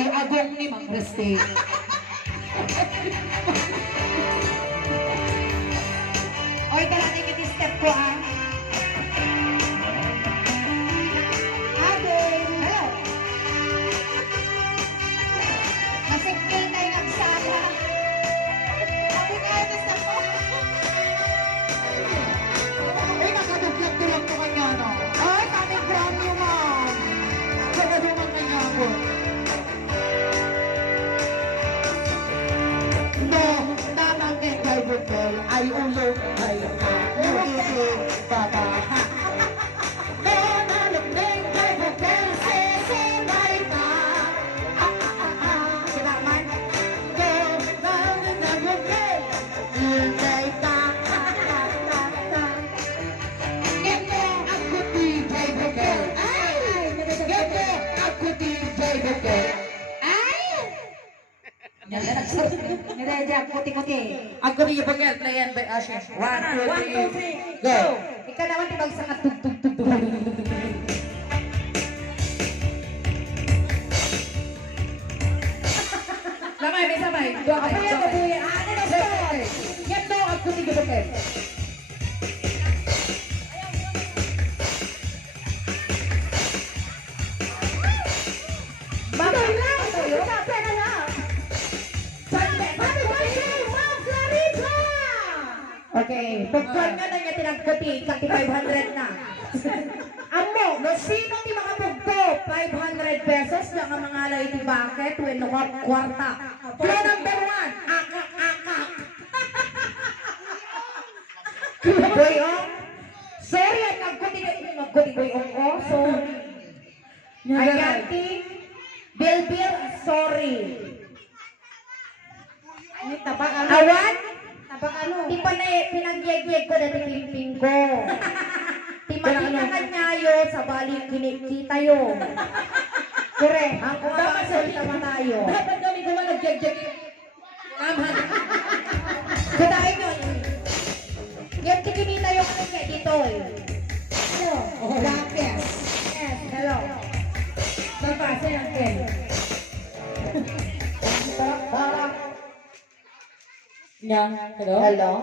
ay agong ni Mang Reste. Oy, tara na yung step ko ah. Agong, hello. Masikil tayo nagsala. Ako nga yung step ko. Ay, nakaduklat ko lang ko kanya, no? Ay, kaming brand new, ma'am. Nakadumang kanya ako. No, tamang kay Bukol ay ulog ay ulog baba. Nanalagning kay Bukol sisimay pa. Sinaman? Go, nanalagning ingay pa. Gete ako di kay Bukol. Ay! Gete ako di kay Bukol. Nireja, kuti-kuti. Ako rin yung bagay, playan by Asher. 1, 2, 3, go! Ikaw naman tibag sa katug-tug-tug-tug. Lamay, may sabay. Dua Apa kayo, yan, dua kayo. babuya? Ano na start? Yan daw ang kuti-kuti. Bagay lang! Pera lang! Okay, pagkuhan nga na niya tinagkuti, kati 500 na. Amo, no sino ti mga pugto? 500 pesos na nga mga lady bucket, when kwarta. Clue number 1, akak-akak. Boy, oh. Sorry, ang nagkuti boy, oh, sorry. Ayanti, Bilbil, sorry. Awan? Di pa na pinagyegyeg ko dati pimping ko. Di makita ka nyayo sa balik kinikita yo. Correct. Ang dapat sa tama tayo. Dapat kami kung nag-jag-jag. Naman. Kudain yun. Yan kikinita yung ano niya dito eh. Hello. Lapis. Yes, hello. Napasa yung ken. Hello?